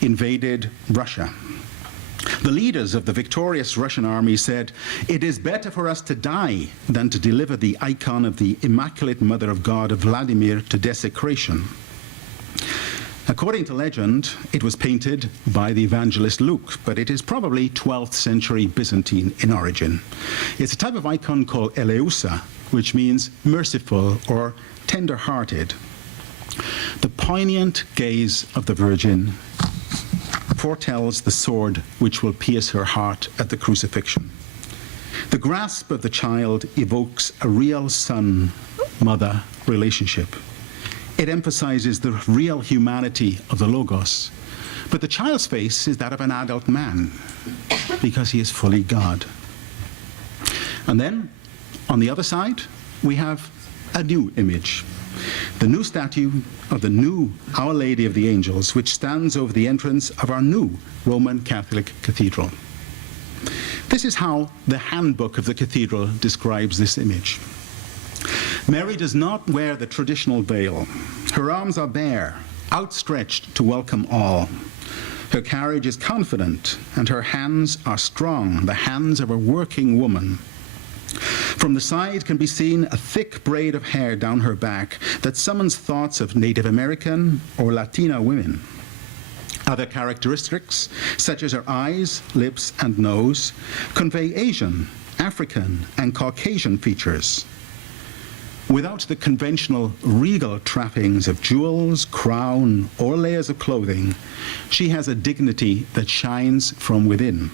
invaded Russia. The leaders of the victorious Russian army said, "It is better for us to die than to deliver the icon of the Immaculate Mother of God of Vladimir to desecration." According to legend, it was painted by the evangelist Luke, but it is probably 12th century Byzantine in origin. It's a type of icon called Eleusa, which means merciful or tender-hearted. The poignant gaze of the Virgin foretells the sword which will pierce her heart at the crucifixion. The grasp of the child evokes a real son-mother relationship. It emphasizes the real humanity of the Logos, but the child's face is that of an adult man because he is fully God. And then, on the other side, we have a new image. The new statue of the new Our Lady of the Angels, which stands over the entrance of our new Roman Catholic Cathedral. This is how the handbook of the cathedral describes this image. Mary does not wear the traditional veil. Her arms are bare, outstretched to welcome all. Her carriage is confident, and her hands are strong, the hands of a working woman. From the side can be seen a thick braid of hair down her back that summons thoughts of Native American or Latina women. Other characteristics, such as her eyes, lips, and nose, convey Asian, African, and Caucasian features. Without the conventional regal trappings of jewels, crown, or layers of clothing, she has a dignity that shines from within.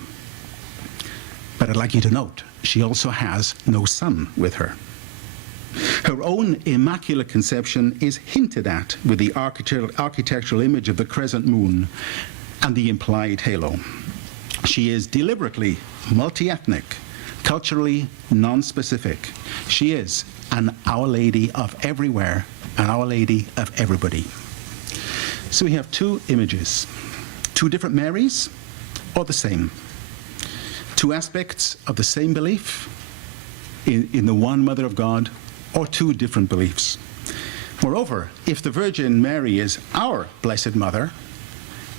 But I'd like you to note, she also has no son with her. Her own immaculate conception is hinted at with the architectural image of the crescent moon and the implied halo. She is deliberately multi-ethnic, culturally non-specific. She is an Our Lady of everywhere, an Our Lady of everybody. So we have two images, two different Marys, or the same. Two aspects of the same belief in the one Mother of God, or two different beliefs. Moreover, if the Virgin Mary is our Blessed Mother,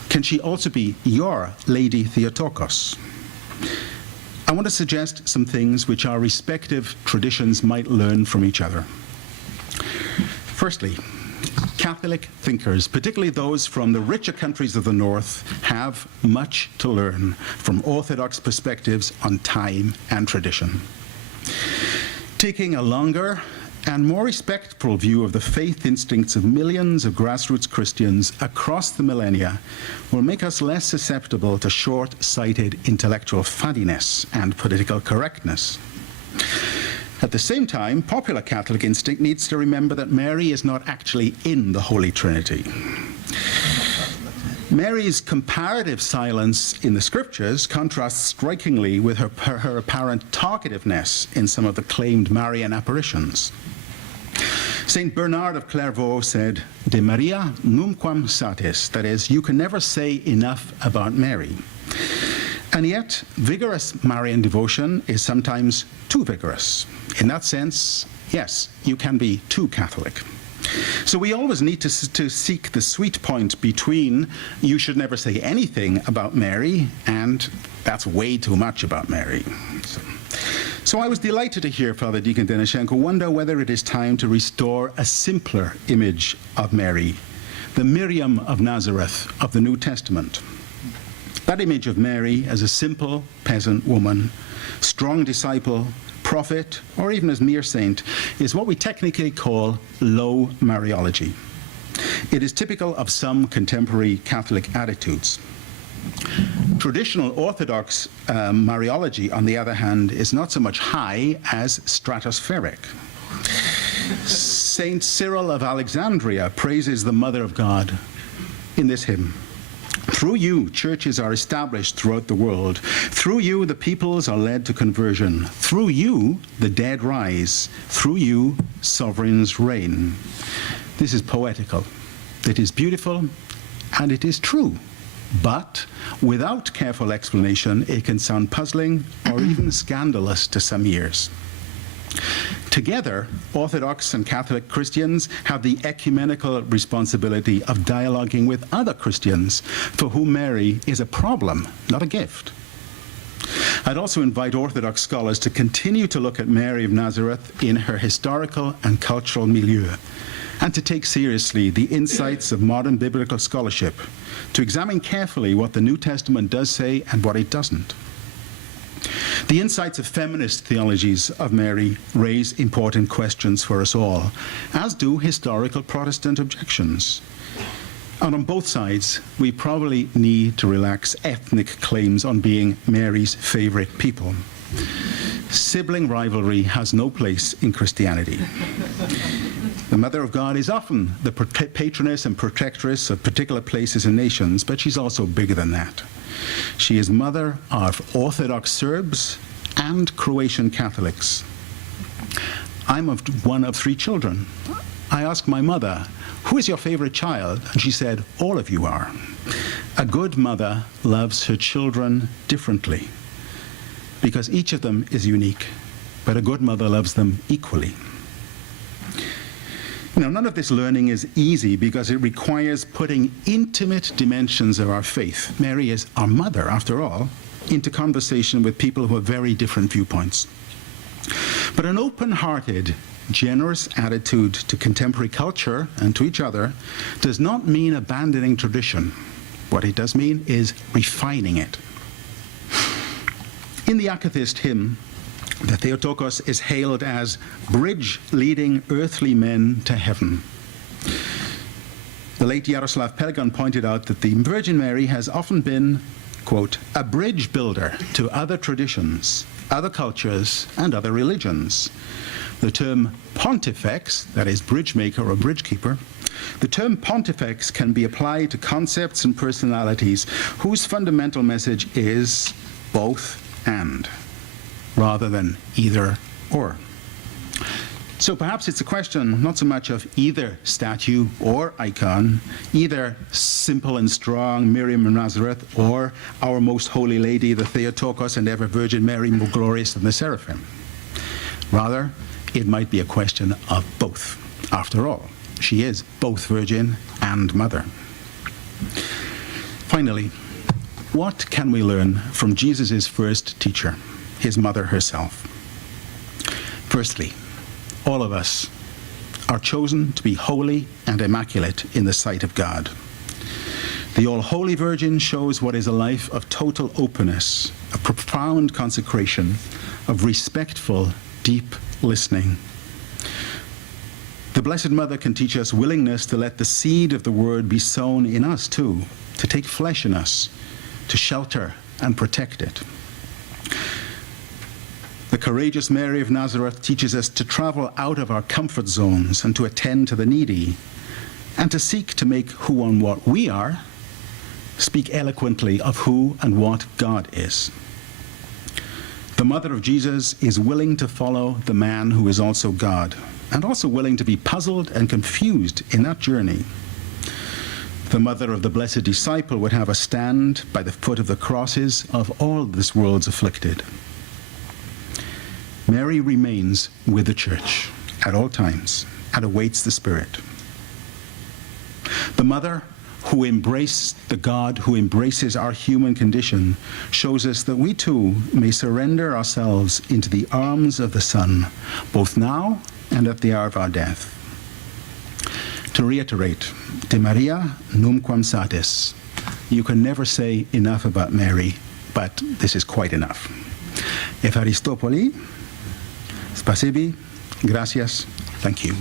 can she also be your Lady Theotokos? I want to suggest some things which our respective traditions might learn from each other. Firstly, Catholic thinkers, particularly those from the richer countries of the North, have much to learn from Orthodox perspectives on time and tradition. Taking a longer and more respectful view of the faith instincts of millions of grassroots Christians across the millennia will make us less susceptible to short-sighted intellectual funniness and political correctness. At the same time, popular Catholic instinct needs to remember that Mary is not actually in the Holy Trinity. Mary's comparative silence in the scriptures contrasts strikingly with her apparent talkativeness in some of the claimed Marian apparitions. St. Bernard of Clairvaux said, "De Maria numquam satis," that is, you can never say enough about Mary. And yet, vigorous Marian devotion is sometimes too vigorous. In that sense, yes, you can be too Catholic. So we always need to seek the sweet point between you should never say anything about Mary and that's way too much about Mary. So I was delighted to hear Father Deacon Denishenko wonder whether it is time to restore a simpler image of Mary, the Miriam of Nazareth of the New Testament. That image of Mary as a simple peasant woman, strong disciple, prophet, or even as mere saint, is what we technically call low Mariology. It is typical of some contemporary Catholic attitudes. Traditional Orthodox Mariology, on the other hand, is not so much high as stratospheric. Saint Cyril of Alexandria praises the Mother of God in this hymn. Through you, churches are established throughout the world. Through you, the peoples are led to conversion. Through you, the dead rise. Through you, sovereigns reign. This is poetical. It is beautiful, and it is true. But without careful explanation, it can sound puzzling or even scandalous to some ears. Together, Orthodox and Catholic Christians have the ecumenical responsibility of dialoguing with other Christians for whom Mary is a problem, not a gift. I'd also invite Orthodox scholars to continue to look at Mary of Nazareth in her historical and cultural milieu, and to take seriously the insights of modern biblical scholarship, to examine carefully what the New Testament does say and what it doesn't. The insights of feminist theologies of Mary raise important questions for us all, as do historical Protestant objections. And on both sides, we probably need to relax ethnic claims on being Mary's favorite people. Sibling rivalry has no place in Christianity. The Mother of God is often the patroness and protectress of particular places and nations, but she's also bigger than that. She is mother of Orthodox Serbs and Croatian Catholics. I'm one of 3 children. I asked my mother, "Who is your favorite child?" And she said, "All of you are." A good mother loves her children differently, because each of them is unique, but a good mother loves them equally. Now, none of this learning is easy because it requires putting intimate dimensions of our faith, Mary is our mother after all, into conversation with people who have very different viewpoints. But an open-hearted, generous attitude to contemporary culture and to each other does not mean abandoning tradition. What it does mean is refining it. In the Akathist hymn, the Theotokos is hailed as bridge leading earthly men to heaven. The late Yaroslav Pelgan pointed out that the Virgin Mary has often been, quote, a bridge builder to other traditions, other cultures, and other religions. The term pontifex, that is bridge maker or bridge keeper, the term pontifex can be applied to concepts and personalities whose fundamental message is both and, rather than either or. So perhaps it's a question not so much of either statue or icon, either simple and strong Miriam of Nazareth, or our most holy lady, the Theotokos, and ever Virgin Mary, more glorious than the seraphim. Rather, it might be a question of both. After all, she is both virgin and mother. Finally, what can we learn from Jesus' first teacher, his mother herself? Firstly, all of us are chosen to be holy and immaculate in the sight of God. The All-Holy Virgin shows what is a life of total openness, of profound consecration, of respectful, deep listening. The Blessed Mother can teach us willingness to let the seed of the Word be sown in us too, to take flesh in us, to shelter and protect it. The courageous Mary of Nazareth teaches us to travel out of our comfort zones and to attend to the needy, and to seek to make who and what we are speak eloquently of who and what God is. The mother of Jesus is willing to follow the man who is also God, and also willing to be puzzled and confused in that journey. The mother of the blessed disciple would have us stand by the foot of the crosses of all this world's afflicted. Mary remains with the Church at all times and awaits the Spirit. The mother who embraced the God who embraces our human condition shows us that we too may surrender ourselves into the arms of the Son, both now and at the hour of our death. To reiterate, De Maria numquam satis. You can never say enough about Mary, but this is quite enough. Evaristopoli, spasibi, gracias, thank you.